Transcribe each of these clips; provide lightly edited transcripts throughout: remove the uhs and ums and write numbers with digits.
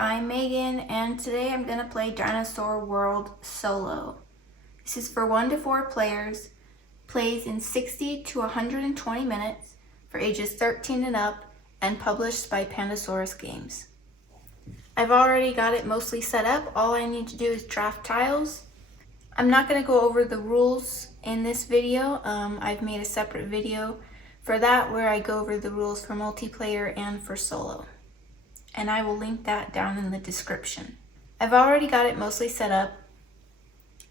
I'm Megan, and today I'm gonna play Dinosaur World Solo. This is for 1 to 4 players, plays in 60 to 120 minutes for ages 13 and up, and published by Pandasaurus Games. I've already got it mostly set up. All I need to do is draft tiles. I'm not gonna go over the rules in this video. I've made a separate video for that where I go over the rules for multiplayer and for solo. And I will link that down in the description. I've already got it mostly set up.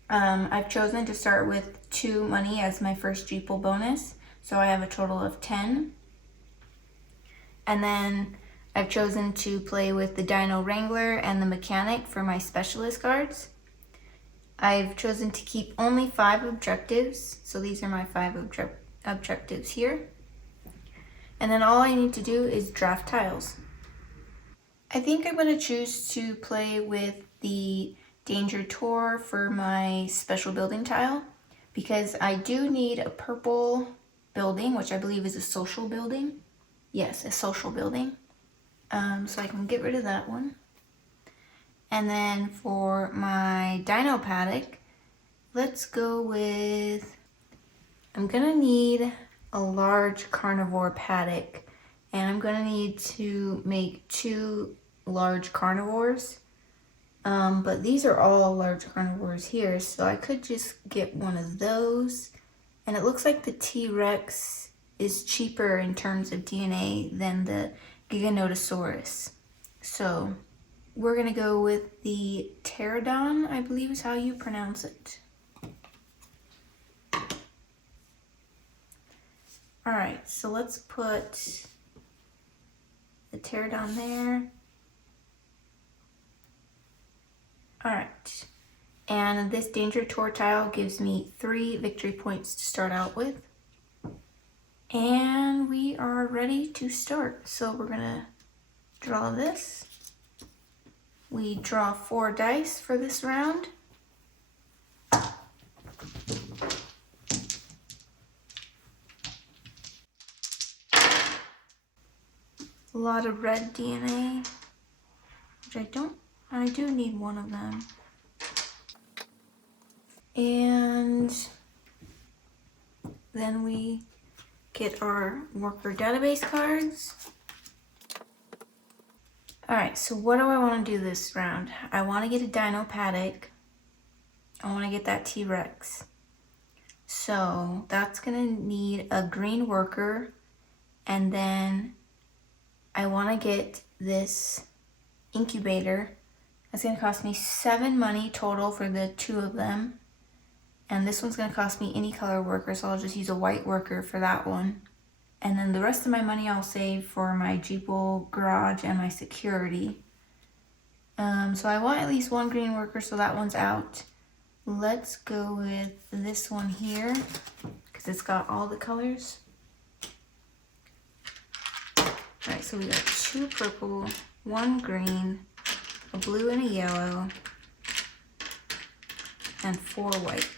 I've chosen to start with 2 money as my first Jeeple bonus, so I have a total of 10. And then I've chosen to play with the Dino Wrangler and the Mechanic for my specialist cards. I've chosen to keep only 5 objectives, so these are my 5 objectives here. And then all I need to do is draft tiles. I think I'm going to choose to play with the Danger Tour for my special building tile because I do need a purple building, which I believe is a social building. Yes, a social building. So I can get rid of that one. And then for my Dino Paddock, let's go with, I'm going to need a large carnivore paddock, and I'm going to need to make 2 large carnivores, but these are all large carnivores here, so I could just get one of those. And it looks like the T-Rex is cheaper in terms of DNA than the Giganotosaurus, so we're gonna go with the Pterodon, I believe is how you pronounce it. Alright, so let's put the Pterodon there. Alright, and this Danger Tour tile gives me 3 victory points to start out with. And we are ready to start. So we're gonna draw this. We draw 4 dice for this round. A lot of red DNA, which I do need one of them. And then we get our worker database cards. Alright, so what do I want to do this round? I want to get a Dino Paddock. I want to get that T-Rex. So that's going to need a green worker, and then I want to get this incubator. That's going to cost me 7 money total for the 2 of them. And this one's going to cost me any color worker, so I'll just use a white worker for that one. And then the rest of my money I'll save for my Jeeple garage and my security. So I want at least 1 green worker, so that one's out. Let's go with this one here, because it's got all the colors. Alright, so we got 2 purple, 1 green, a blue and a yellow, and 4 white.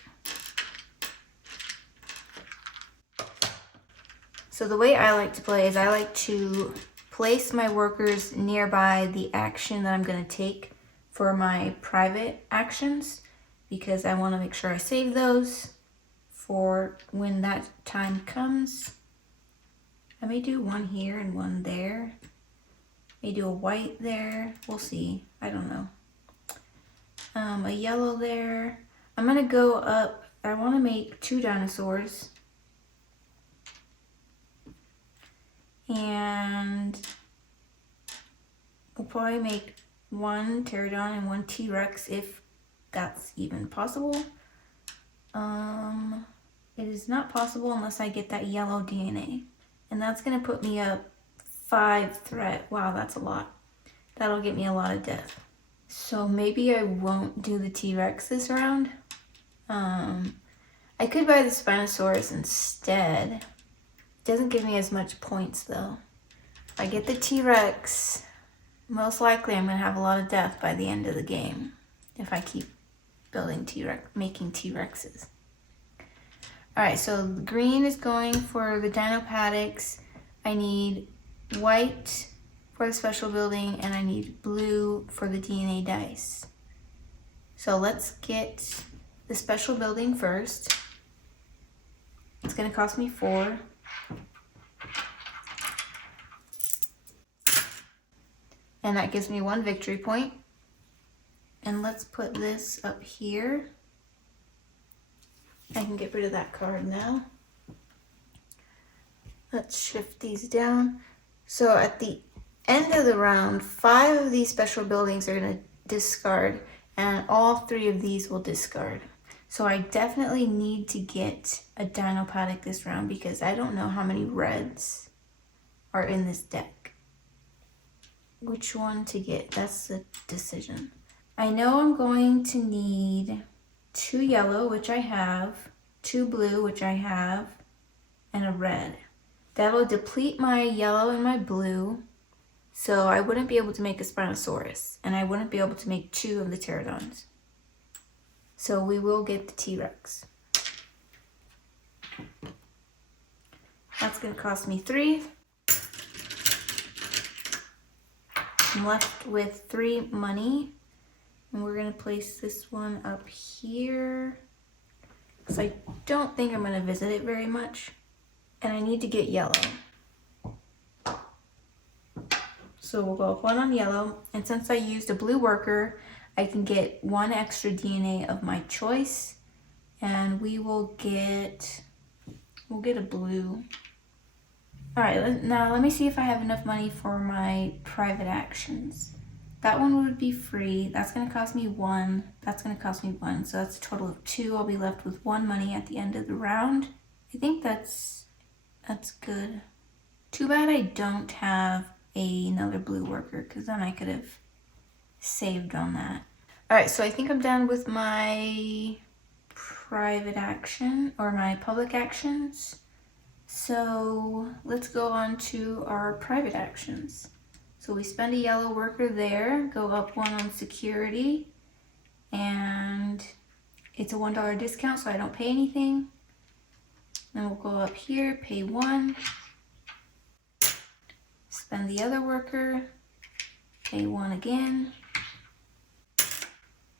So the way I like to play is I like to place my workers nearby the action that I'm going to take for my private actions, because I want to make sure I save those for when that time comes. I may do 1 here and 1 there. May do a white there. We'll see. I don't know. A yellow there. I'm going to go up. I want to make 2 dinosaurs. And we'll probably make 1 Pterodon and 1 T-Rex if that's even possible. It is not possible unless I get that yellow DNA. And that's going to put me up 5 threat. Wow, that's a lot. That'll get me a lot of death. So maybe I won't do the T-Rex this round. I could buy the Spinosaurus instead. Doesn't give me as much points though. If I get the T-Rex, most likely I'm going to have a lot of death by the end of the game if I keep building T-Rex, making T-Rexes. Alright, so green is going for the Dino Paddocks. I need white for the special building, and I need blue for the DNA dice. So let's get the special building first. It's gonna cost me 4. And that gives me 1 victory point. And let's put this up here. I can get rid of that card now. Let's shift these down. So at the end of the round, 5 of these special buildings are going to discard, and all 3 of these will discard. So I definitely need to get a Dino Paddock this round because I don't know how many reds are in this deck. Which one to get? That's the decision. I know I'm going to need 2 yellow, which I have, 2 blue, which I have, and a red. That'll deplete my yellow and my blue, so I wouldn't be able to make a Spinosaurus, and I wouldn't be able to make 2 of the pterodons. So we will get the T-Rex. That's going to cost me 3. I'm left with 3 money, and we're going to place this one up here because I don't think I'm going to visit it very much. And I need to get yellow. So we'll go up 1 on yellow. And since I used a blue worker, I can get 1 extra DNA of my choice. And we'll get a blue. All right, now let me see if I have enough money for my private actions. That one would be free. That's gonna cost me 1. That's gonna cost me 1. So that's a total of 2. I'll be left with 1 money at the end of the round. I think that's good. Too bad I don't have another blue worker, because then I could have saved on that. All right, so I think I'm done with my private action or my public actions. So let's go on to our private actions. So we spend a yellow worker there, go up 1 on security, and it's a $1 discount, so I don't pay anything. Then we'll go up here, pay 1, spend the other worker, pay 1 again.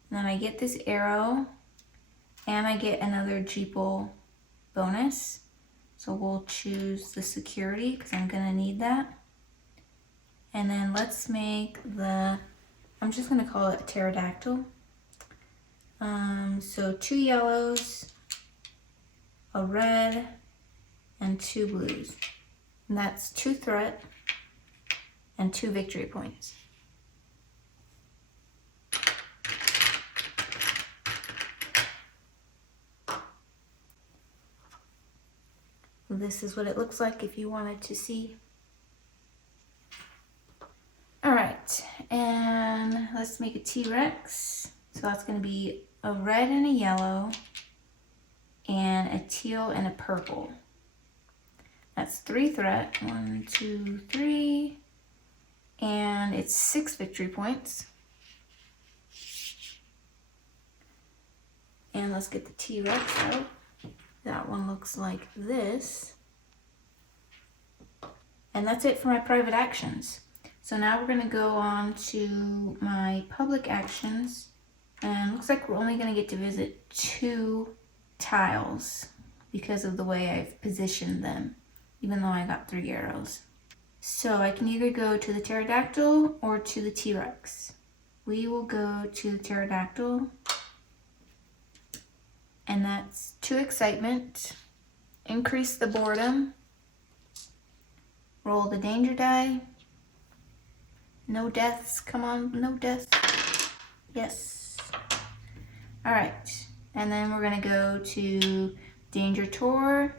Then I get this arrow, and I get another Jeeple bonus. So we'll choose the security because I'm gonna need that. And then let's make I'm just gonna call it a pterodactyl. So 2 yellows, a red, and 2 blues. And that's 2 threat and 2 victory points. This is what it looks like if you wanted to see. All right, and let's make a T-Rex. So that's gonna be a red and a yellow, and a teal and a purple. That's 3 threat, 1, 2, 3, and it's 6 victory points. And let's get the T-Rex out. That one looks like this. And that's it for my private actions. So now we're gonna go on to my public actions. And it looks like we're only gonna get to visit 2 tiles because of the way I've positioned them, even though I got 3 arrows. So I can either go to the pterodactyl or to the T-Rex. We will go to the pterodactyl, and that's 2 excitement, increase the boredom, roll the danger die, no deaths, come on, no deaths, yes. All right, and then we're gonna go to Danger Tour,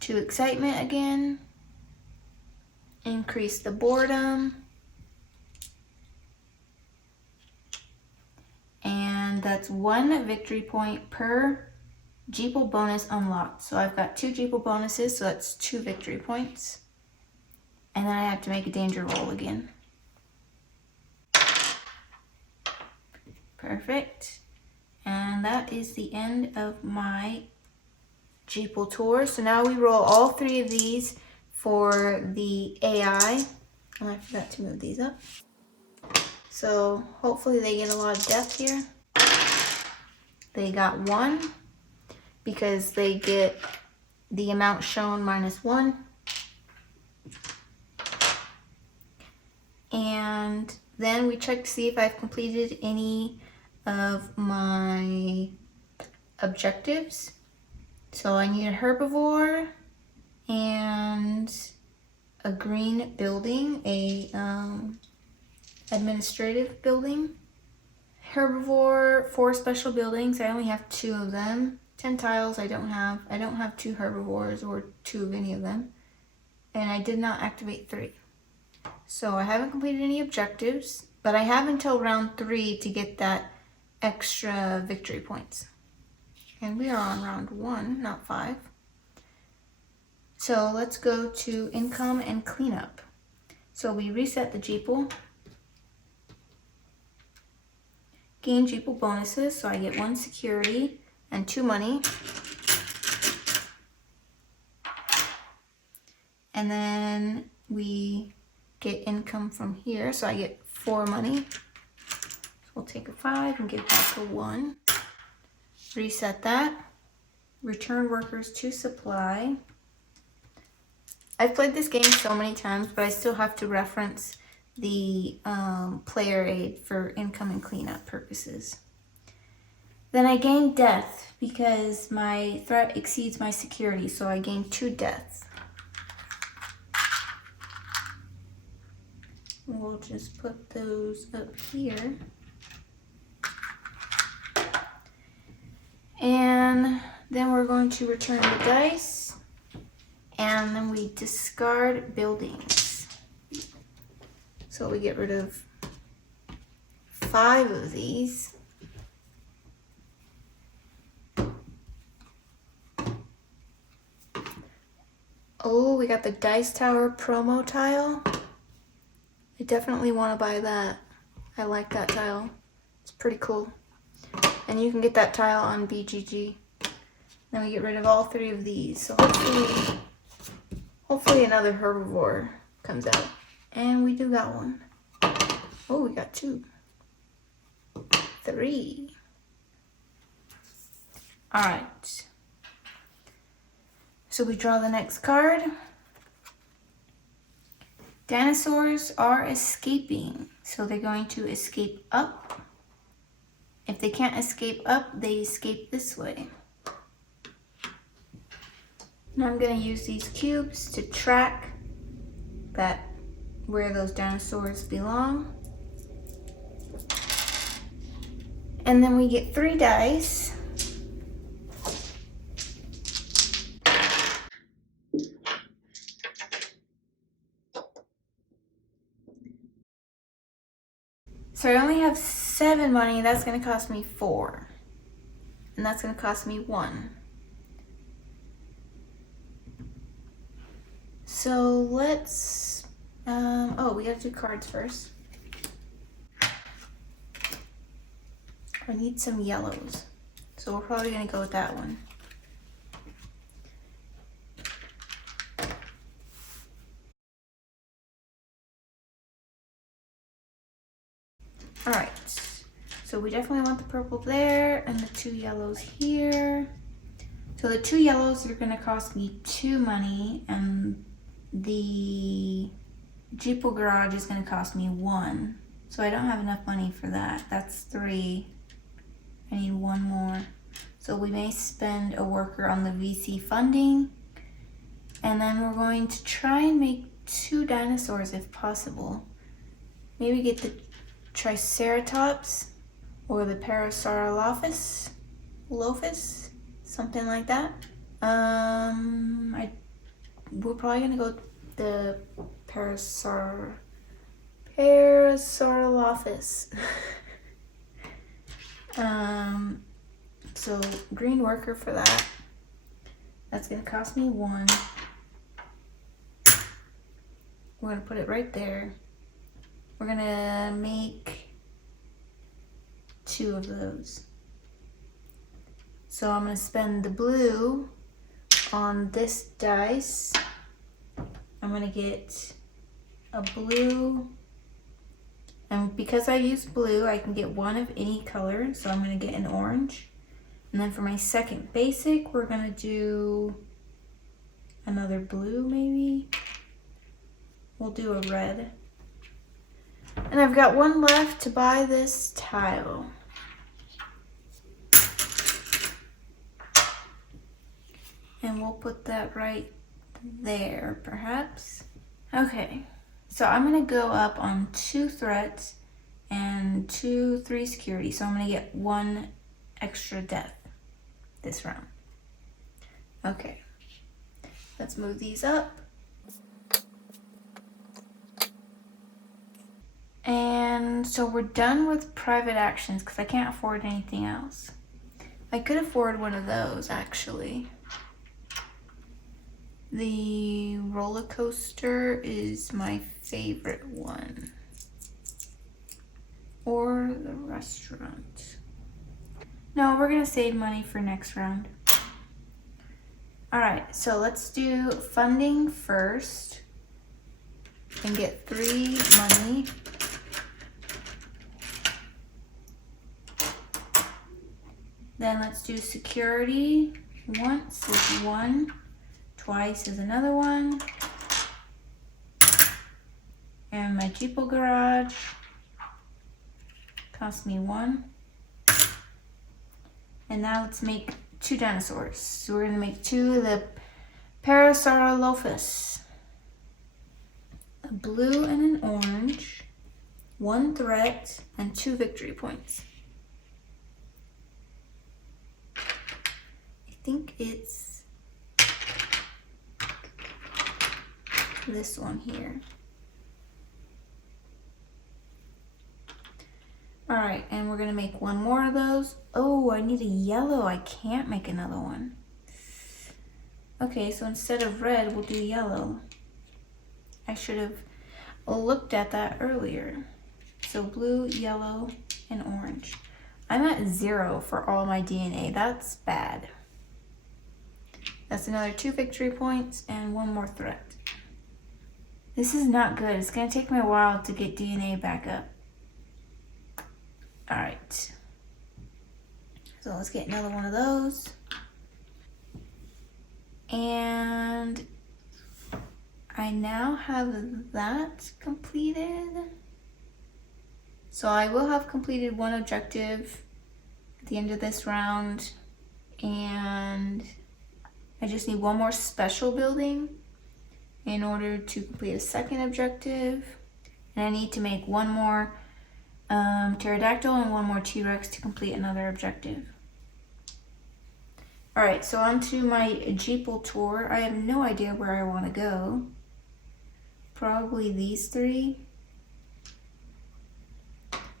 2 excitement again, increase the boredom, and that's 1 victory point per Jeeple bonus unlocked. So I've got 2 Jeeple bonuses, so that's 2 victory points. And then I have to make a danger roll again. Perfect. And that is the end of my Jeeple tour. So now we roll all 3 of these for the AI. And I forgot to move these up. So hopefully they get a lot of depth here. They got 1 because they get the amount shown minus 1. And then we check to see if I've completed any of my objectives. So I need a herbivore and a green building, a administrative building. Herbivore, 4 special buildings. I only have 2 of them. 10 tiles I don't have. I don't have 2 herbivores or 2 of any of them. And I did not activate 3. So I haven't completed any objectives, but I have until round 3 to get that extra victory points. And we are on round 1, not 5. So let's go to income and cleanup. So we reset the Jeeple. Gain Jeeple bonuses, so I get 1 security and 2 money. And then we get income from here, so I get 4 money. So we'll take a 5 and give back a 1. Reset that. Return workers to supply. I've played this game so many times, but I still have to reference the player aid for income and cleanup purposes. Then I gain death because my threat exceeds my security, so I gain 2 deaths. We'll just put those up here. And then we're going to return the dice. And then we discard buildings. So we get rid of 5 of these. Oh, we got the Dice Tower promo tile. I definitely want to buy that. I like that tile. It's pretty cool. And you can get that tile on BGG. Then we get rid of all 3 of these. So hopefully another herbivore comes out. And we do got 1. Oh, we got 2. 3. All right. So we draw the next card. Dinosaurs are escaping. So they're going to escape up. If they can't escape up, they escape this way. Now I'm going to use these cubes to track where those dinosaurs belong. And then we get 3 dice. So I only have 7 money. That's going to cost me 4. And that's going to cost me 1. So let's, we gotta do cards first. I need some yellows. So we're probably gonna go with that one. All right, so we definitely want the purple there and the 2 yellows here. So the 2 yellows are gonna cost me 2 money, and the Jeeple garage is gonna cost me 1. So I don't have enough money for that. That's 3. I need 1 more. So we may spend a worker on the VC funding. And then we're going to try and make 2 dinosaurs if possible. Maybe get the Triceratops or the Parasaurolophus, something like that. We're probably gonna go with the Parasaurolophus. So green worker for that. That's gonna cost me 1. We're gonna put it right there. We're gonna make 2 of those. So I'm gonna spend the blue on this dice. I'm gonna get a blue, and because I used blue, I can get one of any color, so I'm going to get an orange. And then for my second basic, we're going to do another blue maybe. We'll do a red. And I've got one left to buy this tile. And we'll put that right there, perhaps. Okay, so I'm gonna go up on 2 threats and 3 security. So I'm gonna get 1 extra death this round. Okay, let's move these up. And so we're done with private actions because I can't afford anything else. I could afford one of those actually. The roller coaster is my favorite one. Or the restaurant. No, we're gonna save money for next round. Alright, so let's do funding first. And get 3 money. Then let's do security. Once is 1. Twice is another one. And my Jeeple garage cost me 1. And now let's make 2 dinosaurs. So we're gonna make 2 of the Parasaurolophus. A blue and an orange, 1 threat, and 2 victory points. I think it's this one here. Alright, and we're gonna make 1 more of those. Oh, I need a yellow. I can't make another one. Okay, so instead of red, we'll do yellow. I should have looked at that earlier. So blue, yellow, and orange. I'm at 0 for all my DNA. That's bad. That's another 2 victory points and 1 more threat. This is not good. It's gonna take me a while to get DNA back up. All right. So let's get another one of those. And I now have that completed. So I will have completed 1 objective at the end of this round. And I just need 1 more special building in order to complete a 2nd objective. And I need to make 1 more pterodactyl and 1 more T-Rex to complete another objective. Alright, so on to my Jeeple tour. I have no idea where I want to go. Probably these 3.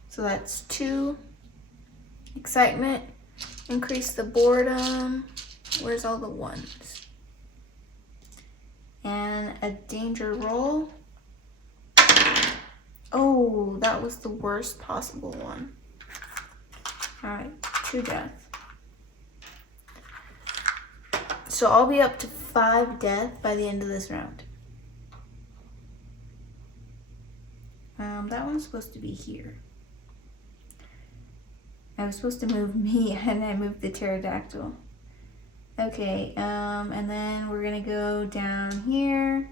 So that's 2. Excitement. Increase the boredom. Where's all the 1s? And a danger roll. Oh, that was the worst possible one. Alright, 2 death. So I'll be up to 5 death by the end of this round. That one's supposed to be here. I was supposed to move me and I moved the pterodactyl. Okay, and then we're gonna go down here,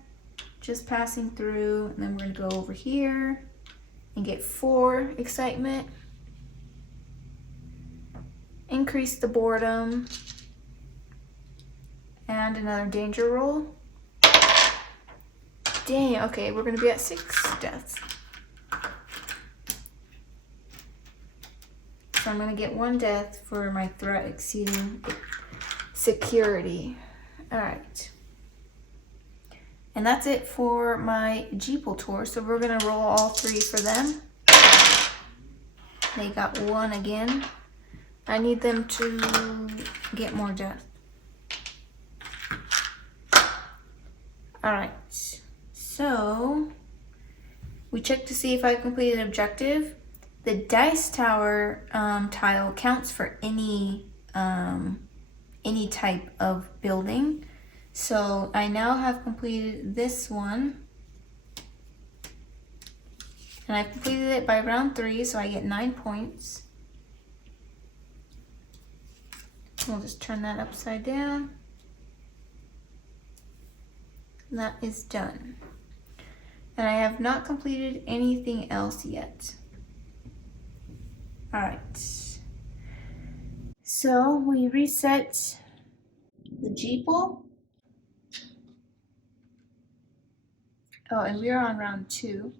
just passing through, and then we're gonna go over here and get 4 excitement. Increase the boredom. And another danger roll. Dang, okay, we're gonna be at 6 deaths. So I'm gonna get 1 death for my threat exceeding security. All right. And that's it for my Jeeple tour. So we're gonna roll all 3 for them. They got 1 again. I need them to get more death. All right, so we checked to see if I completed an objective. The dice tower tile counts for any type of building. So I now have completed this one. And I've completed it by round 3, so I get 9 points. We'll just turn that upside down. And that is done. And I have not completed anything else yet. Alright. So we reset the Jeeple. Oh, and we are on round 2.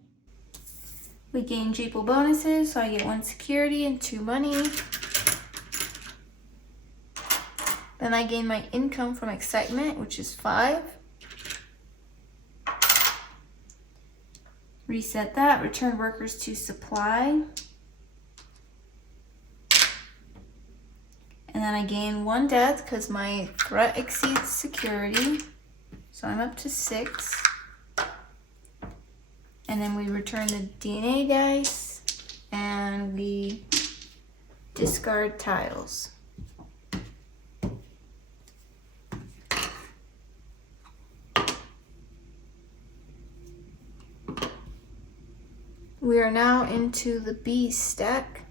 We gain Jeeple bonuses, so I get 1 security and 2 money. Then I gain my income from excitement, which is 5. Reset that, return workers to supply. And then I gain 1 death because my threat exceeds security. So I'm up to 6. And then we return the DNA dice and we discard tiles. We are now into the B stack.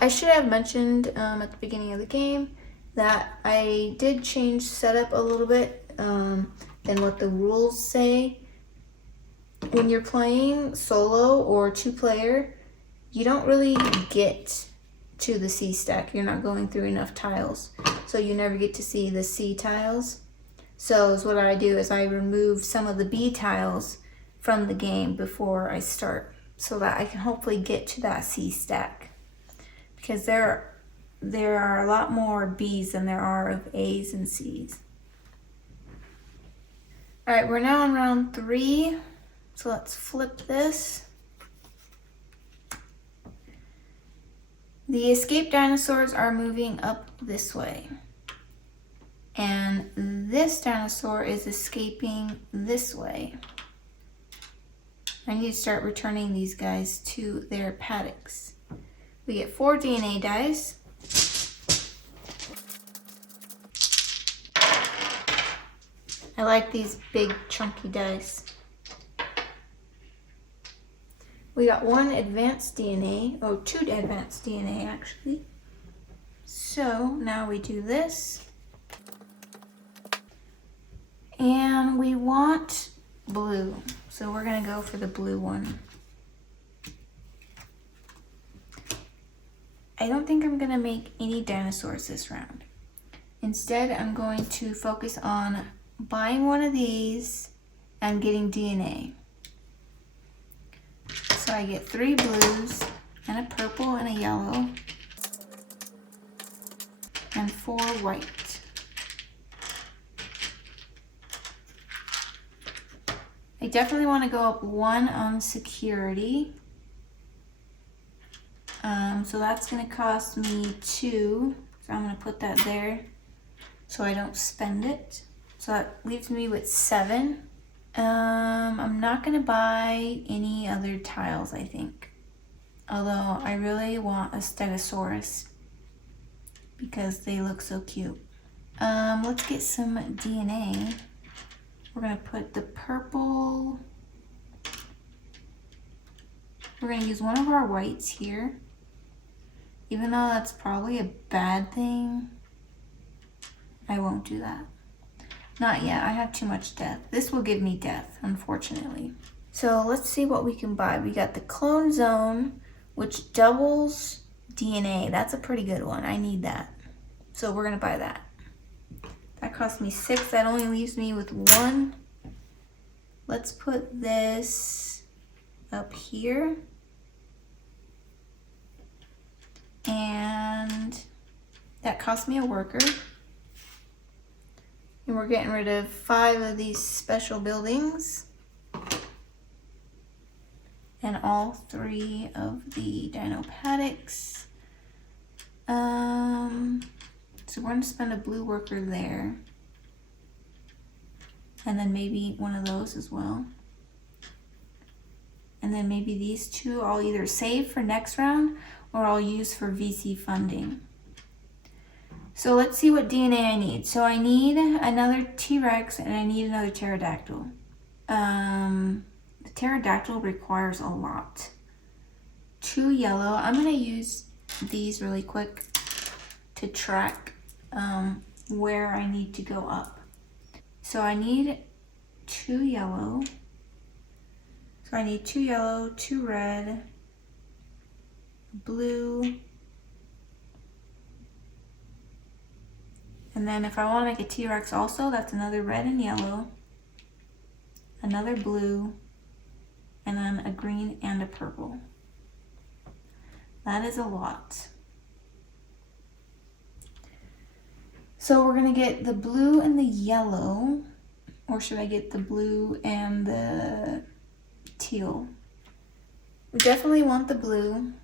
I should have mentioned at the beginning of the game that I did change setup a little bit than what the rules say. When you're playing solo or 2-player, you don't really get to the C stack. You're not going through enough tiles, so you never get to see the C tiles. So what I do is I remove some of the B tiles from the game before I start, so that I can hopefully get to that C stack. Because there are a lot more B's than there are of A's and C's. Alright, we're now on round 3. So let's flip this. The escaped dinosaurs are moving up this way. And this dinosaur is escaping this way. I need to start returning these guys to their paddocks. We get 4 DNA dice. I like these big chunky dice. We got 1 advanced DNA, 2 advanced DNA actually. So now we do this. And we want blue. So we're gonna go for the blue one. I don't think I'm gonna make any dinosaurs this round. Instead, I'm going to focus on buying one of these and getting DNA. So I get 3 blues and a purple and a yellow and 4 white. I definitely want to go up 1 on security. So that's going to cost me 2. So I'm going to put that there so I don't spend it. So that leaves me with 7. I'm not going to buy any other tiles, I think. Although I really want a Stegosaurus because they look so cute. Let's get some DNA. We're going to put the purple. We're going to use one of our whites here. Even though that's probably a bad thing, I won't do that. Not yet, I have too much death. This will give me death, unfortunately. So let's see what we can buy. We got the clone zone, which doubles DNA. That's a pretty good one, I need that. So we're gonna buy that. That cost me 6, that only leaves me with 1. Let's put this up here. And that cost me a worker. And we're getting rid of 5 of these special buildings. And all 3 of the dino paddocks. So we're gonna spend a blue worker there. And then maybe one of those as well. And then maybe these 2 I'll either save for next round or I'll use for VC funding. So let's see what DNA I need. So I need another T-Rex and I need another pterodactyl. The pterodactyl requires a lot. 2 yellow. I'm gonna use these really quick to track where I need to go up. So I need 2 yellow. So I need 2 yellow, 2 red, blue, and then if I want to make a T-Rex also, that's another red and yellow, another blue, and then a green and a purple. That is a lot. So we're gonna get the blue and the yellow, or should I get the blue and the teal? We definitely want the blue.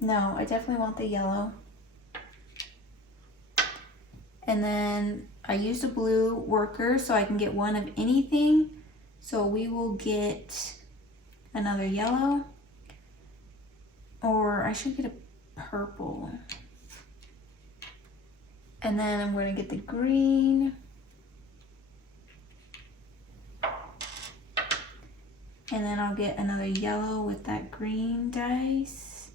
No, I definitely want the yellow. And then I used a blue worker so I can get one of anything. So we will get another yellow, or I should get a purple. And then I'm going to get the green. And then I'll get another yellow with that green dice.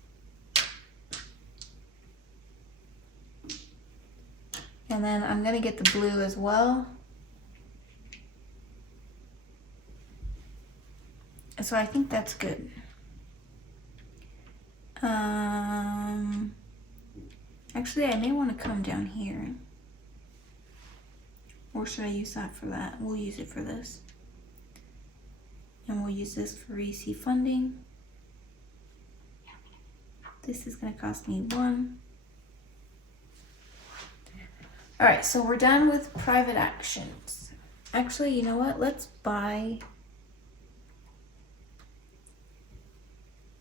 And then I'm going to get the blue as well. So I think that's good. Actually, I may want to come down here. Or should I use that for that? We'll use it for this. And we'll use this for VC funding. This is going to cost me 1. Alright, so we're done with private actions. Actually, you know what? Let's buy...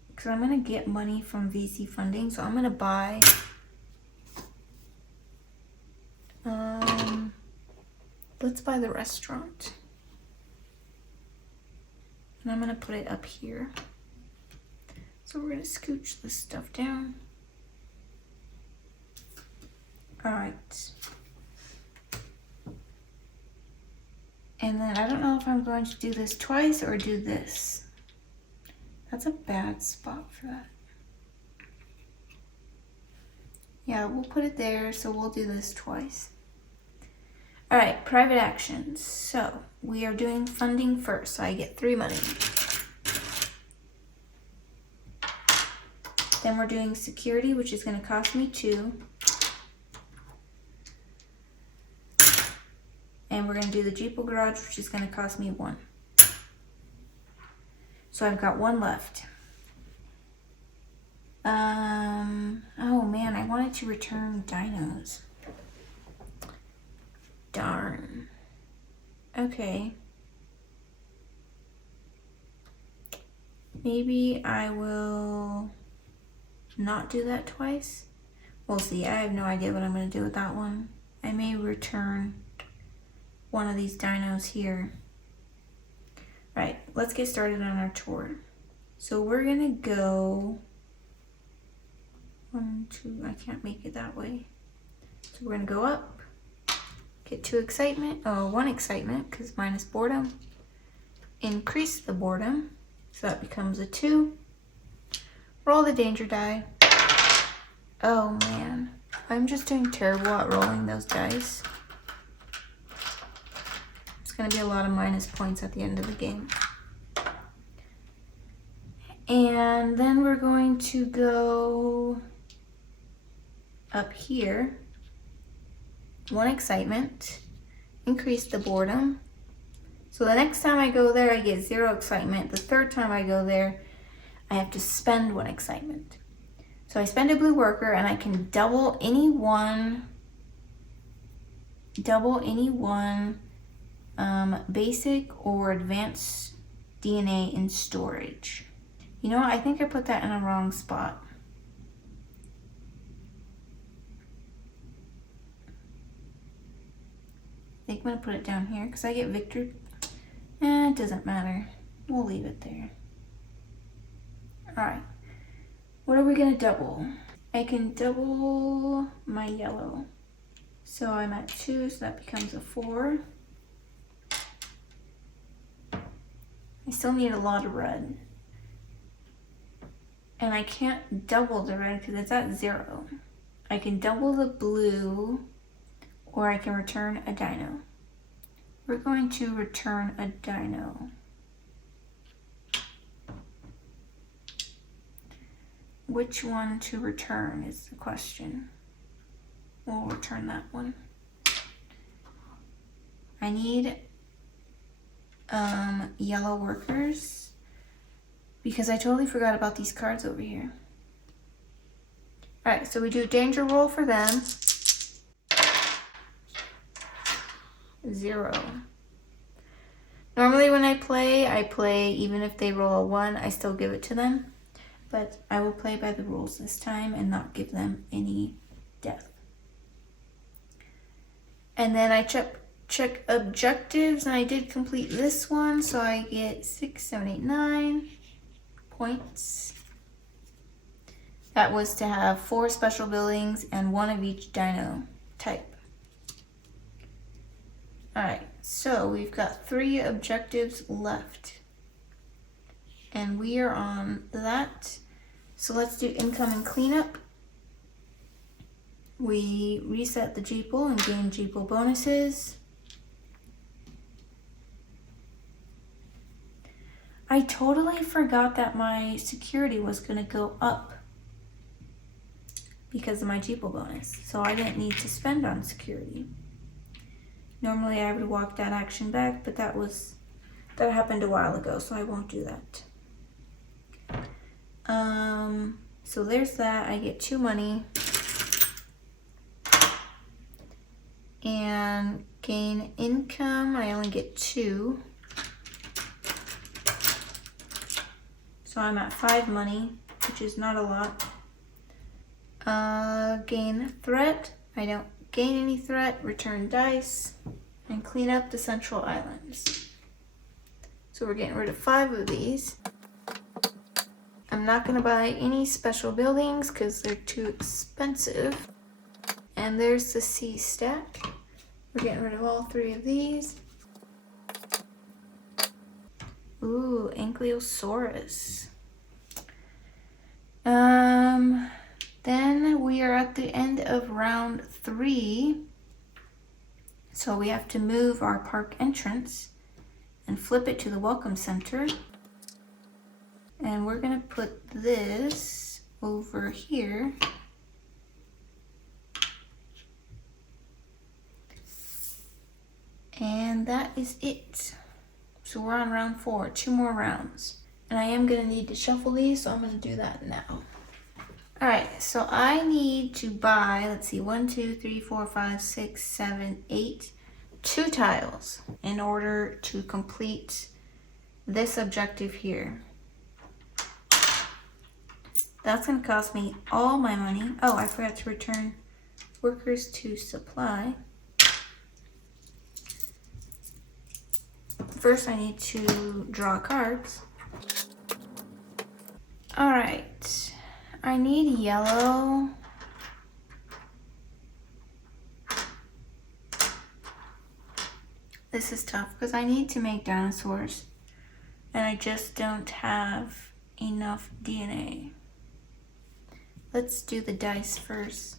Because I'm going to get money from VC funding, so I'm going to buy... let's buy the restaurant. And I'm going to put it up here. So we're going to scooch this stuff down. Alright. And then I don't know if I'm going to do this twice or do this. That's a bad spot for that. Yeah, we'll put it there, so we'll do this twice. Alright, private actions. So, we are doing funding first, so I get 3 money. Then we're doing security, which is going to cost me 2. And we're going to do the Jeep garage, which is going to cost me 1. So I've got 1 left. Oh man, I wanted to return dinos. Darn. Okay. Maybe I will not do that twice. We'll see. I have no idea what I'm going to do with that one. I may return one of these dinos here. Right, let's get started on our tour. So we're going to go... 1, 2, I can't make it that way. So we're going to go up. Get 2 excitement. Oh, 1 excitement, because minus boredom. Increase the boredom. So that becomes a 2. Roll the danger die. Oh man, I'm just doing terrible at rolling those dice. It's going to be a lot of minus points at the end of the game. And then we're going to go up here. 1 excitement. Increase the boredom. So the next time I go there, I get 0 excitement. The 3rd time I go there, I have to spend 1 excitement. So I spend a blue worker and I can double any one basic or advanced DNA in storage. You know what? I think I put that in a wrong spot. I think I'm going to put it down here because I get Victor. It doesn't matter. We'll leave it there. Alright. What are we going to double? I can double my yellow. So I'm at 2, so that becomes a 4. I still need a lot of red. And I can't double the red because it's at 0. I can double the blue, or I can return a dino. We're going to return a dino. Which one to return is the question. We'll return that one. I need yellow workers because I totally forgot about these cards over here. Alright, so we do danger roll for them. 0. Normally when I play even if they roll a 1, I still give it to them. But I will play by the rules this time and not give them any death. And then I check objectives, and I did complete this one, so I get 6, 7, 8, 9 points. That was to have 4 special buildings and 1 of each dino type. Alright, so we've got 3 objectives left. And we are on that. So let's do income and cleanup. We reset the Jeeple and gain Jeeple bonuses. I totally forgot that my security was going to go up because of my Jeeple bonus. So I didn't need to spend on security. Normally I would walk that action back, but that happened a while ago, so I won't do that. So there's that. I get 2 money. And gain income, I only get 2. So I'm at 5 money, which is not a lot. Gain threat, I don't gain any threat. Return dice. And clean up the central islands. So we're getting rid of 5 of these. I'm not going to buy any special buildings because they're too expensive. And there's the C stack. We're getting rid of all 3 of these. Ooh, Ankylosaurus. Then we are at the end of round 3. So we have to move our park entrance and flip it to the welcome center. And we're gonna put this over here. And that is it. So we're on round 4, 2 more rounds. And I am gonna need to shuffle these, so I'm gonna do that now. All right, so I need to buy, let's see, 1, 2, 3, 4, 5, 6, 7, 8, 2 tiles in order to complete this objective here. That's gonna cost me all my money. Oh, I forgot to return workers to supply. First, I need to draw cards. All right, I need yellow. This is tough because I need to make dinosaurs and I just don't have enough DNA. Let's do the dice first.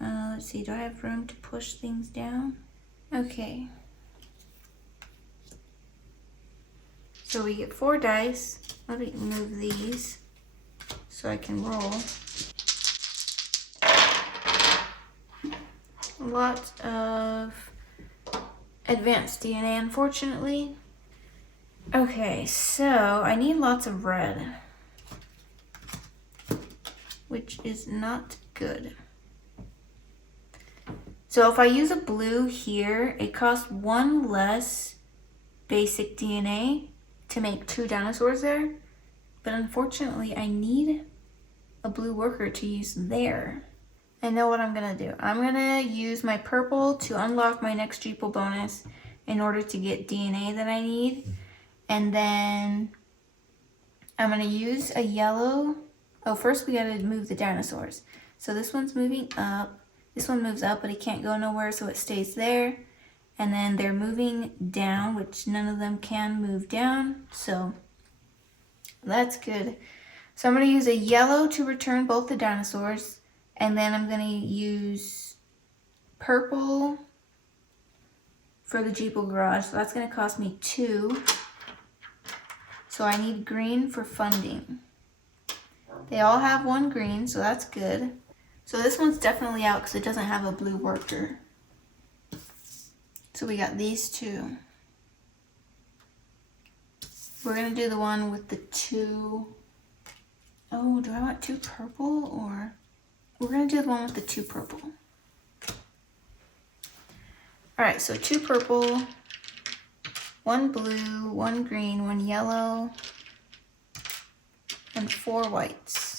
Let's see, do I have room to push things down? Okay. So we get 4 dice. Let me move these so I can roll. A lot of advanced DNA, unfortunately. Okay, so I need lots of red, which is not good. So if I use a blue here, it costs 1 less basic DNA to make 2 dinosaurs there. But unfortunately, I need a blue worker to use there. I know what I'm gonna do. I'm gonna use my purple to unlock my next Jeeple bonus in order to get DNA that I need. And then I'm gonna use a yellow. Oh, first we gotta move the dinosaurs. So this one's moving up. This one moves up, but it can't go nowhere, so it stays there. And then they're moving down, which none of them can move down. So that's good. So I'm going to use a yellow to return both the dinosaurs. And then I'm going to use purple for the Jeeple garage. So that's going to cost me 2. So I need green for funding. They all have 1 green, so that's good. So this one's definitely out because it doesn't have a blue worker. So we got these 2. We're going to do the one with the 2. Oh, do I want 2 purple or? We're going to do the one with the 2 purple. Alright, so 2 purple, 1 blue, 1 green, 1 yellow, and 4 whites.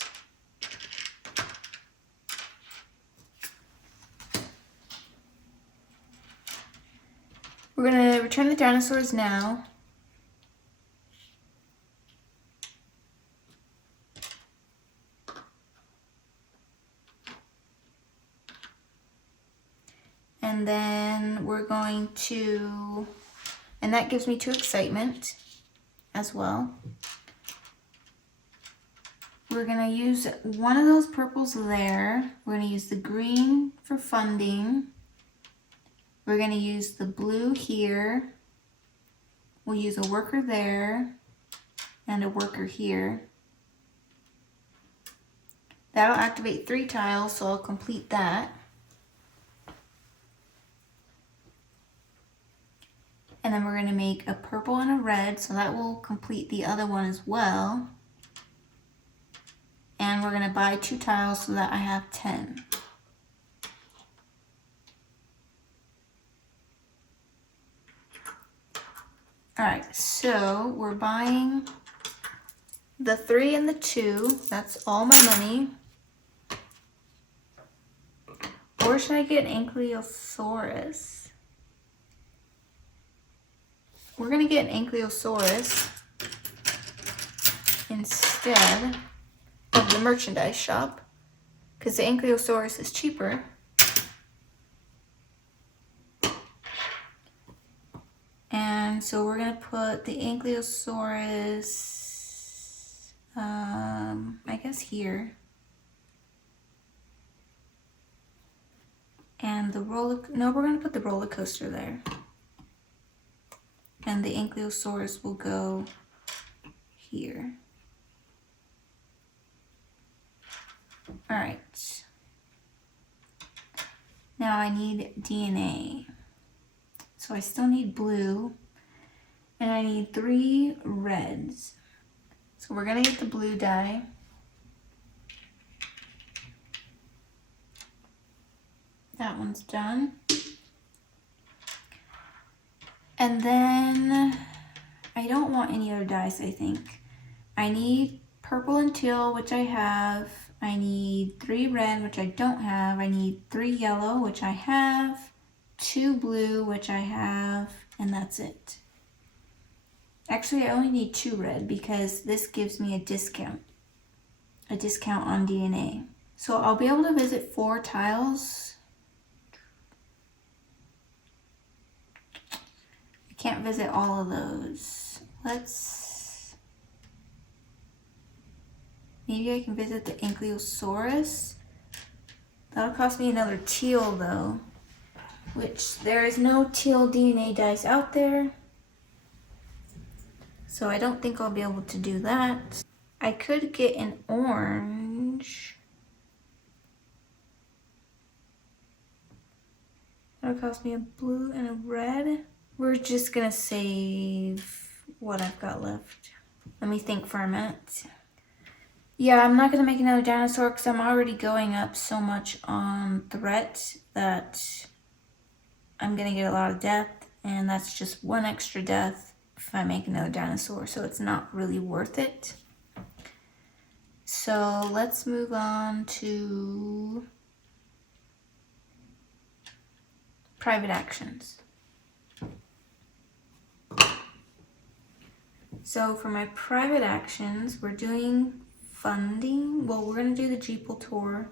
We're going to return the dinosaurs now. And then we're going to, and that gives me 2 excitement as well. We're going to use one of those purples there. We're going to use the green for funding. We're going to use the blue here. We'll use a worker there and a worker here. That'll activate 3 tiles, so I'll complete that. And then we're going to make a purple and a red, so that will complete the other one as well. And we're going to buy 2 tiles so that I have 10. Alright, so we're buying the 3 and the 2. That's all my money. Or should I get an Ankylosaurus? We're going to get an Ankylosaurus instead of the merchandise shop because the Ankylosaurus is cheaper. And so we're going to put the Ankylosaurus, I guess here. And the we're going to put the roller coaster there. And the Ankylosaurus will go here. Alright. Now I need DNA. So I still need blue. And I need 3 reds. So we're going to get the blue dye. That one's done. And then I don't want any other dyes, I think. I need purple and teal, which I have. I need 3 red, which I don't have. I need 3 yellow, which I have. 2 blue, which I have. And that's it. Actually, I only need 2 red because this gives me a discount. A discount on DNA. So I'll be able to visit 4 tiles. Can't visit all of those. Maybe I can visit the Ankylosaurus. That'll cost me another teal though, which there is no teal DNA dice out there. So I don't think I'll be able to do that. I could get an orange. That'll cost me a blue and a red. We're just gonna save what I've got left. Let me think for a minute. Yeah, I'm not gonna make another dinosaur because I'm already going up so much on threat that I'm gonna get a lot of death, and that's just 1 extra death if I make another dinosaur, so it's not really worth it. So let's move on to private actions. So for my private actions, we're doing funding. Well, we're going to do the Jeeple tour,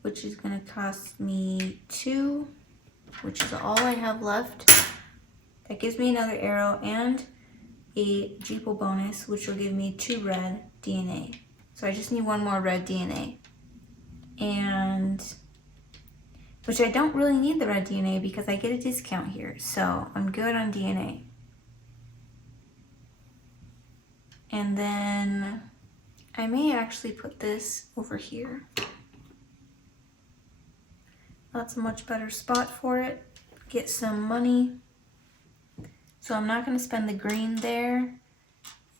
which is going to cost me 2. which is all I have left. That gives me another arrow and a Jeeple bonus, which will give me 2 red DNA. So I just need 1 more red DNA. And, which I don't really need the red DNA because I get a discount here. So I'm good on DNA. And then I may actually put this over here. That's a much better spot for it. Get some money. So I'm not going to spend the green there.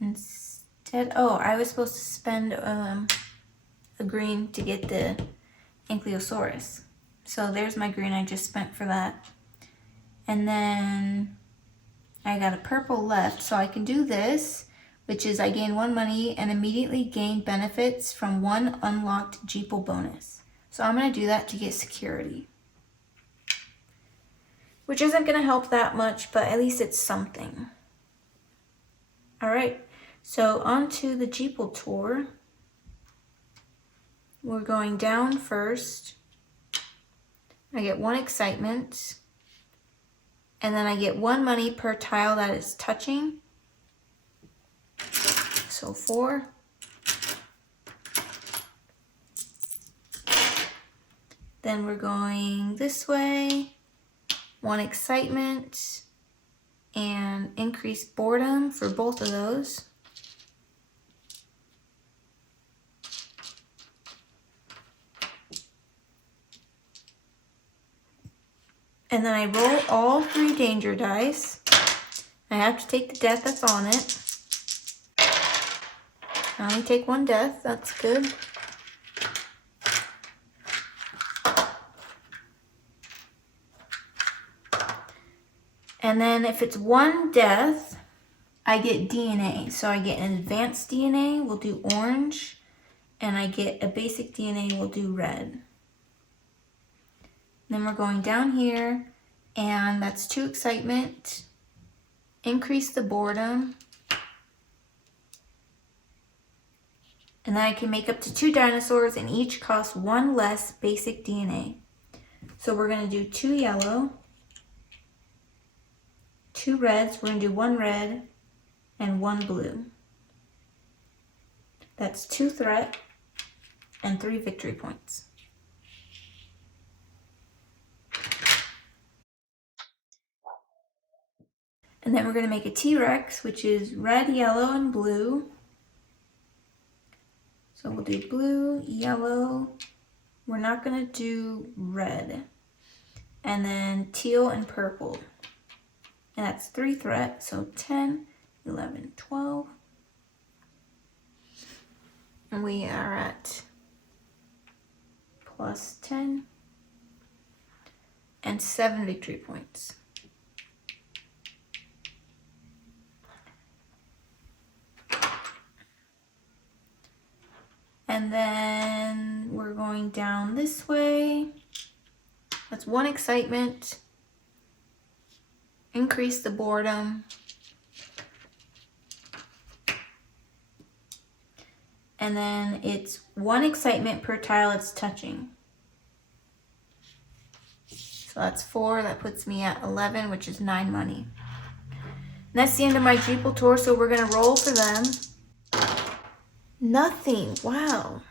Instead, oh, I was supposed to spend a green to get the Ankylosaurus. So there's my green I just spent for that. And then I got a purple left, so I can do this, which is I gain 1 money and immediately gain benefits from 1 unlocked Jeeple bonus. So I'm going to do that to get security. Which isn't going to help that much, but at least it's something. Alright, so on to the Jeeple tour. We're going down first. I get 1 excitement. And then I get 1 money per tile that is touching. So 4. Then we're going this way. 1 excitement and increased boredom for both of those. And then I roll all 3 danger dice. I have to take the death that's on it. I only take 1 death, that's good. And then if it's 1 death, I get DNA. So I get an advanced DNA, we'll do orange. And I get a basic DNA, we'll do red. Then we're going down here, and that's 2 excitement. Increase the boredom. And then I can make up to 2 dinosaurs, and each cost 1 less basic DNA. So we're going to do 2 yellow. 2 reds, we're going to do 1 red and 1 blue. That's 2 threat and 3 victory points. And then we're going to make a T-Rex, which is red, yellow, and blue. So we'll do blue, yellow. We're not going to do red. And then teal and purple. And that's 3 threat, so 10, 11, 12. And we are at plus 10 and 7 victory points. And then we're going down this way. That's 1 excitement. Increase the boredom. And then it's 1 excitement per tile it's touching. So that's 4, that puts me at 11, which is 9 money. And that's the end of my Jeeple tour, so we're gonna roll for them. Nothing, wow.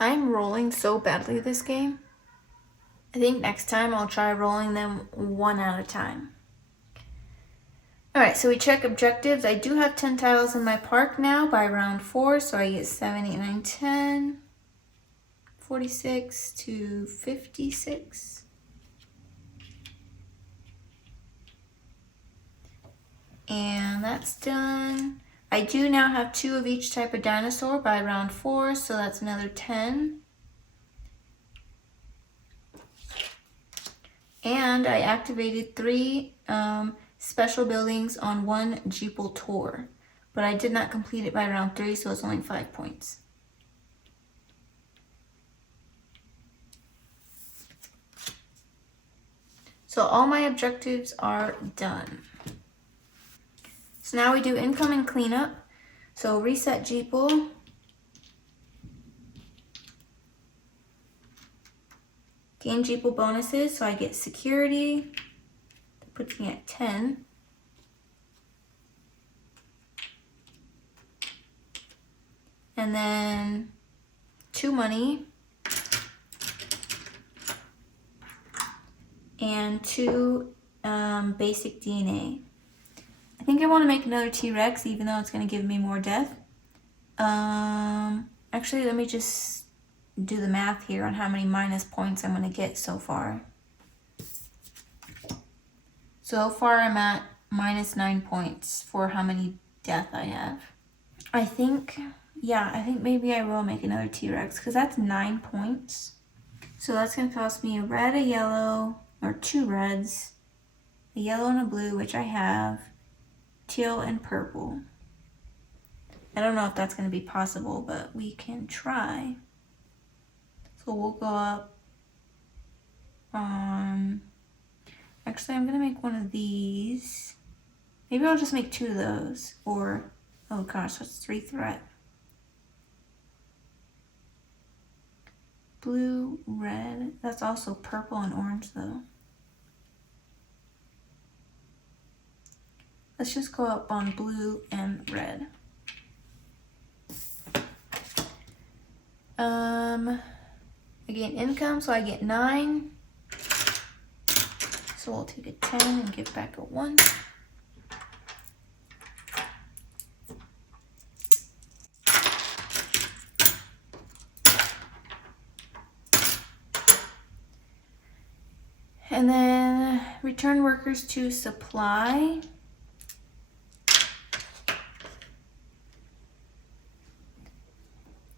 I'm rolling so badly this game. I think next time I'll try rolling them 1 at a time. Alright, so we check objectives. I do have 10 tiles in my park now by round 4, so I get 7, 8, 9, 10, 46 to 56. And that's done. I do now have 2 of each type of dinosaur by round 4, so that's another 10. And I activated 3 special buildings on 1 Jeeple tour, but I did not complete it by round 3, so it's only 5 points. So all my objectives are done. So now we do incoming cleanup. So reset Jeeple. Gain Jeeple bonuses, so I get security. That puts me at 10. And then 2 money. And 2 basic DNA. I think I want to make another T-Rex, even though it's going to give me more death. Actually, let me just do the math here on how many minus points I'm going to get so far. So far, I'm at minus 9 points for how many death I have. I think maybe I will make another T-Rex, because that's 9 points. So that's going to cost me a red, a yellow, or 2 reds, a yellow and a blue, which I have, teal and purple. I don't know if that's going to be possible, but we can try. So we'll go up on, actually I'm going to make one of these. Maybe I'll just make 2 of those, or, oh gosh, that's 3 threat. Blue, red, that's also purple and orange though. Let's just go up on blue and red. I gain income, so I get 9. So we'll take a 10 and give back a 1. And then return workers to supply.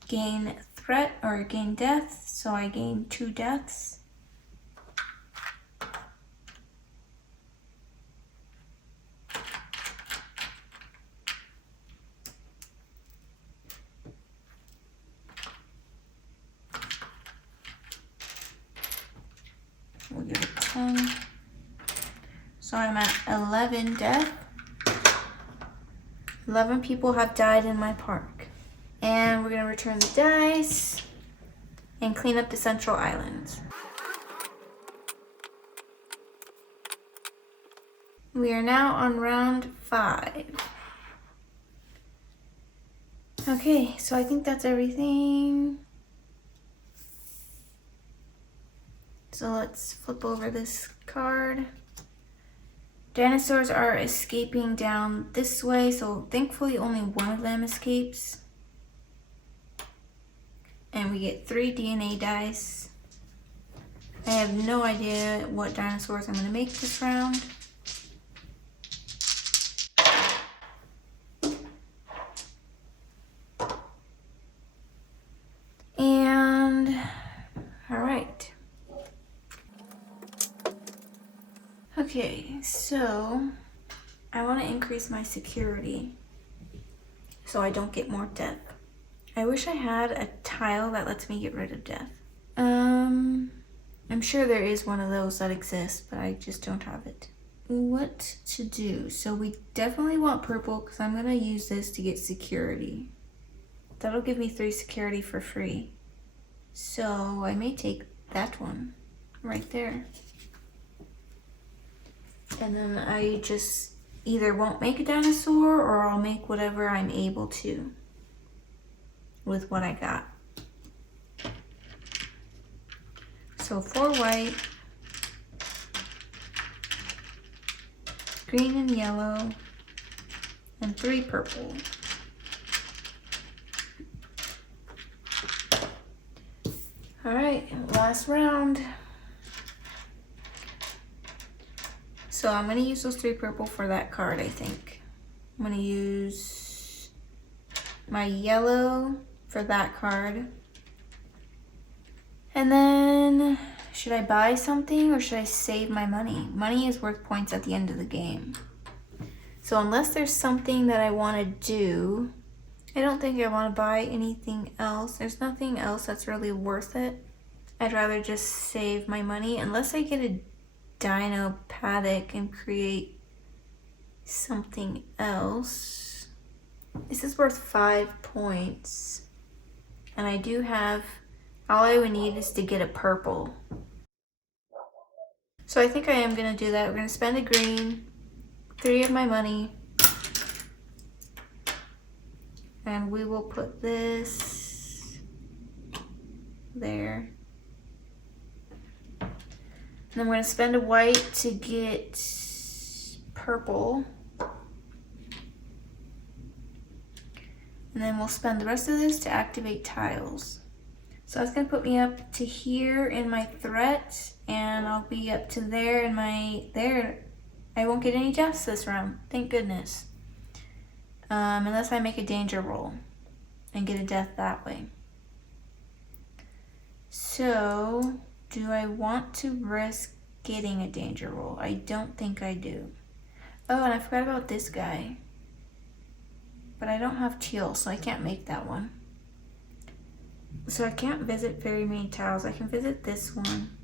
Gain threat or gain death, so I gain 2 deaths. We'll give it 10. So I'm at 11 death. 11 people have died in my park. And we're going to return the dice and clean up the Central Islands. We are now on round 5. Okay, so I think that's everything. So let's flip over this card. Dinosaurs are escaping down this way, so thankfully only one of them escapes. And we get 3 DNA dice. I have no idea what dinosaurs I'm going to make this round. And, alright. Okay, so I want to increase my security so I don't get more death. I wish I had a tile that lets me get rid of death. I'm sure there is one of those that exists, but I just don't have it. What to do? So we definitely want purple because I'm gonna use this to get security. That'll give me 3 security for free. So I may take that one right there. And then I just either won't make a dinosaur or I'll make whatever I'm able to with what I got. So 4 white, green and yellow, and 3 purple. All right, last round. So I'm gonna use those 3 purple for that card, I think. I'm gonna use my yellow for that card. And then, should I buy something or should I save my money? Money is worth points at the end of the game. So unless there's something that I want to do, I don't think I want to buy anything else. There's nothing else that's really worth it. I'd rather just save my money unless I get a dino paddock and create something else. This is worth 5 points. And I do have, all I would need is to get a purple. So I think I am gonna do that. We're gonna spend a green, 3 of my money. And we will put this there. And then we're gonna spend a white to get purple. And then we'll spend the rest of this to activate tiles. So that's gonna put me up to here in my threat, and I'll be up to there in my, there. I won't get any deaths this round, thank goodness. Unless I make a danger roll and get a death that way. So, do I want to risk getting a danger roll? I don't think I do. Oh, and I forgot about this guy. But I don't have teal, so I can't make that one. So I can't visit very many tiles. I can visit this one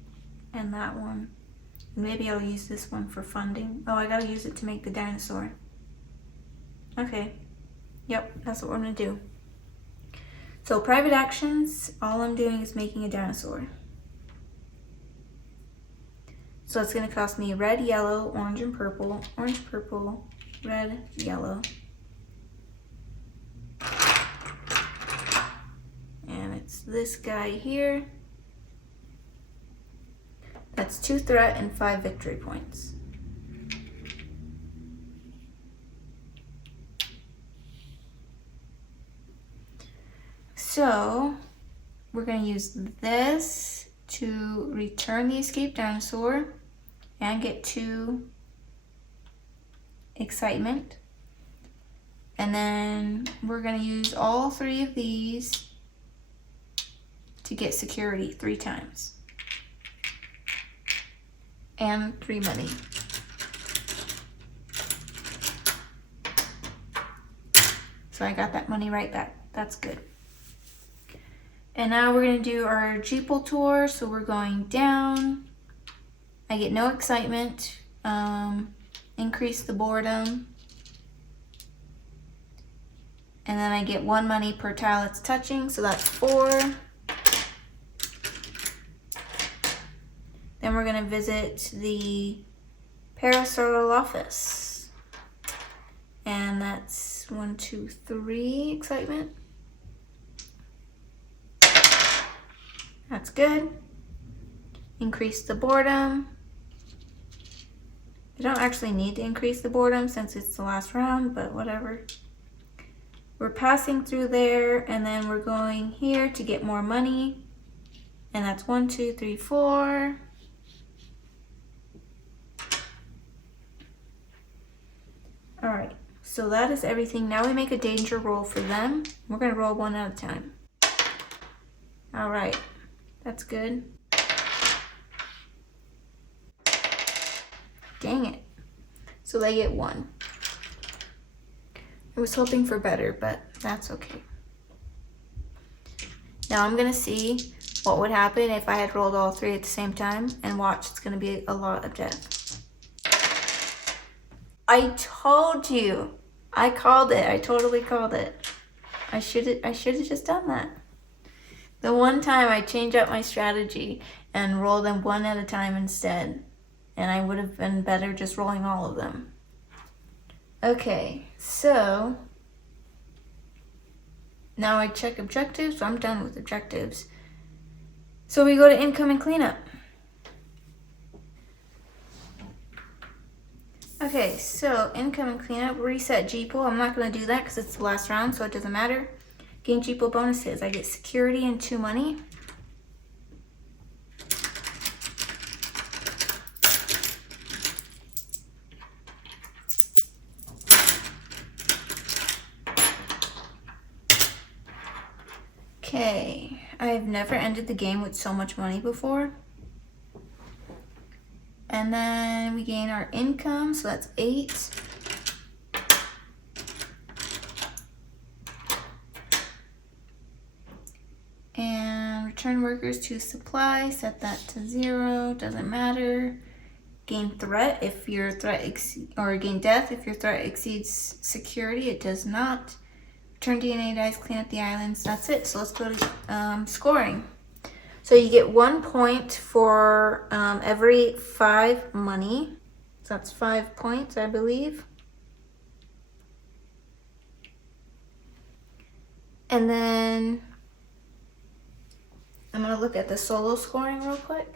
and that one. Maybe I'll use this one for funding. Oh, I gotta use it to make the dinosaur. Okay. Yep, that's what we're gonna do. So private actions, all I'm doing is making a dinosaur. So it's gonna cost me red, yellow, orange, and purple. Orange, purple, red, yellow. And it's this guy here. That's 2 threat and 5 victory points. So we're going to use this to return the escaped dinosaur and get 2 excitement. And then we're going to use all 3 of these to get security 3 times. And 3 money. So I got that money right back. That's good. And now we're going to do our Jeeple tour. So we're going down. I get no excitement. Increase the boredom. And then I get 1 money per tile it's touching. So that's 4. Then we're going to visit the Parasaurolophus. And that's 1, 2, 3 excitement. That's good. Increase the boredom. I don't actually need to increase the boredom since it's the last round, but whatever. We're passing through there, and then we're going here to get more money. And that's 1, 2, 3, 4. All right, so that is everything. Now we make a danger roll for them. We're gonna roll 1 at a time. All right, that's good. Dang it. So they get 1. I was hoping for better, but that's okay. Now I'm gonna see what would happen if I had rolled all 3 at the same time, and watch, it's gonna be a lot of death. I told you. I called it. I totally called it. I should have just done that. The one time I changed up my strategy and rolled them 1 at a time instead. And I would have been better just rolling all of them. Okay, so now I check objectives. I'm done with objectives. So we go to income and cleanup. Okay, so income and cleanup, reset Jeeple. I'm not going to do that because it's the last round, so it doesn't matter. Gain Jeeple bonuses. I get security and 2 money. Okay, I've never ended the game with so much money before. And then we gain our income, so that's 8. And return workers to supply, set that to 0, doesn't matter. Gain threat if your threat or gain death if your threat exceeds security, it does not. Return DNA dice, clean up the islands, that's it. So let's go to scoring. So you get 1 point for every 5 money. So that's 5 points, I believe. And then I'm going to look at the solo scoring real quick.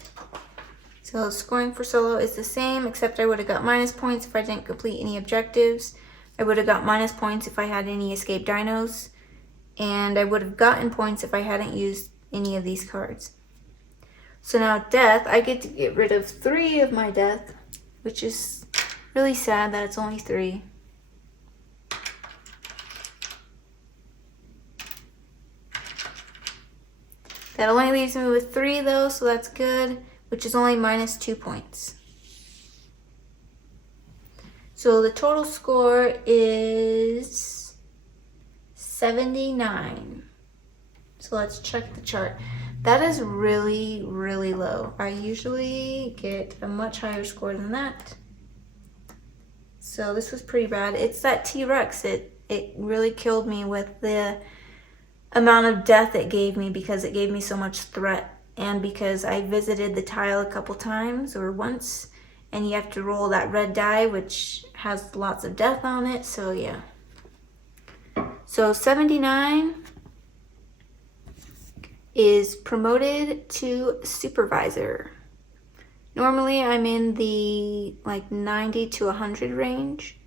So scoring for solo is the same, except I would have got minus points if I didn't complete any objectives. I would have got minus points if I had any escape dinos. And I would have gotten points if I hadn't used any of these cards. So now death, I get to get rid of 3 of my death, which is really sad that it's only 3. That only leaves me with 3 though, so that's good, which is only minus 2 points. So the total score is 79. So let's check the chart. That is really, really low. I usually get a much higher score than that. So this was pretty bad. It's that T-Rex. It really killed me with the amount of death it gave me, because it gave me so much threat, and because I visited the tile a couple times or once, and you have to roll that red die which has lots of death on it. So yeah. So 79 is promoted to supervisor. Normally I'm in the like 90 to 100 range.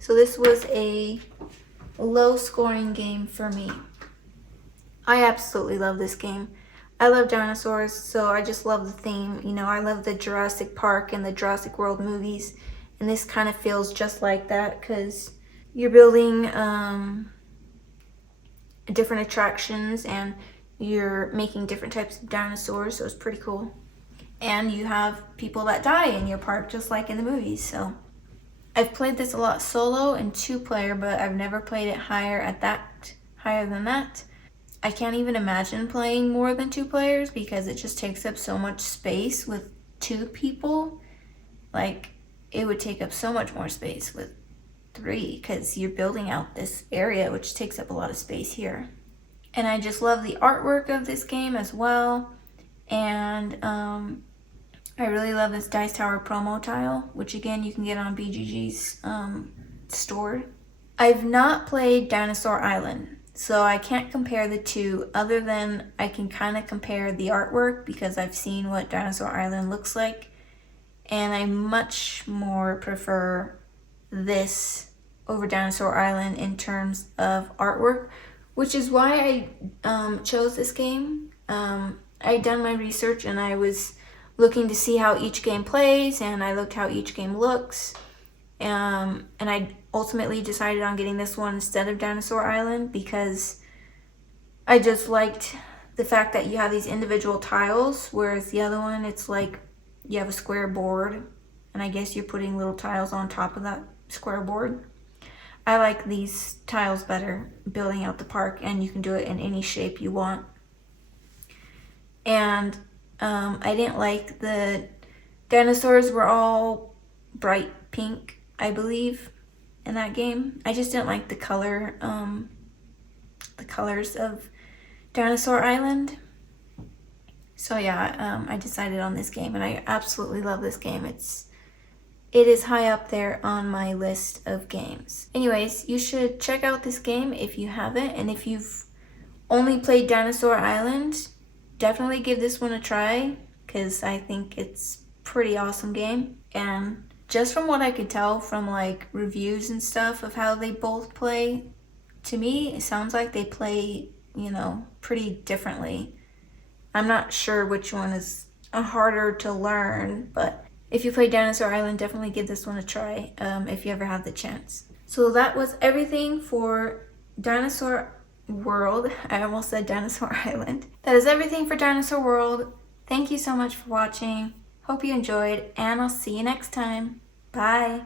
So this was a low scoring game for me. I absolutely love this game. I love dinosaurs, so I just love the theme. You know, I love the Jurassic Park and the Jurassic World movies, and this kind of feels just like that, because you're building different attractions and you're making different types of dinosaurs, so it's pretty cool. And you have people that die in your park, just like in the movies. So I've played this a lot solo and 2-player, but I've never played it higher than that. I can't even imagine playing more than 2 players, because it just takes up so much space with 2 people. Like, it would take up so much more space with 3, because you're building out this area which takes up a lot of space here. And I just love the artwork of this game as well. And I really love this Dice Tower promo tile, which again you can get on BGG's store. I've not played Dinosaur Island, so I can't compare the two, other than I can kind of compare the artwork, because I've seen what Dinosaur Island looks like, and I much more prefer this over Dinosaur Island in terms of artwork, which is why I chose this game. I'd done my research and I was looking to see how each game plays, and I looked how each game looks, and I ultimately decided on getting this one instead of Dinosaur Island, because I just liked the fact that you have these individual tiles, whereas the other one, it's like you have a square board, and I guess you're putting little tiles on top of that square board. I like these tiles better, building out the park, and you can do it in any shape you want. And I didn't like the dinosaurs were all bright pink, I believe, in that game. I just didn't like the colors of Dinosaur Island. So yeah, I decided on this game, and I absolutely love this game. It is high up there on my list of games. Anyways, you should check out this game if you haven't, and if you've only played Dinosaur Island, definitely give this one a try, because I think it's a pretty awesome game. And just from what I could tell from like reviews and stuff of how they both play, to me it sounds like they play, you know, pretty differently. I'm not sure which one is harder to learn, but if you play Dinosaur Island, definitely give this one a try if you ever have the chance. So that was everything for Dinosaur World. I almost said Dinosaur Island. That is everything for Dinosaur World. Thank you so much for watching. Hope you enjoyed, and I'll see you next time. Bye.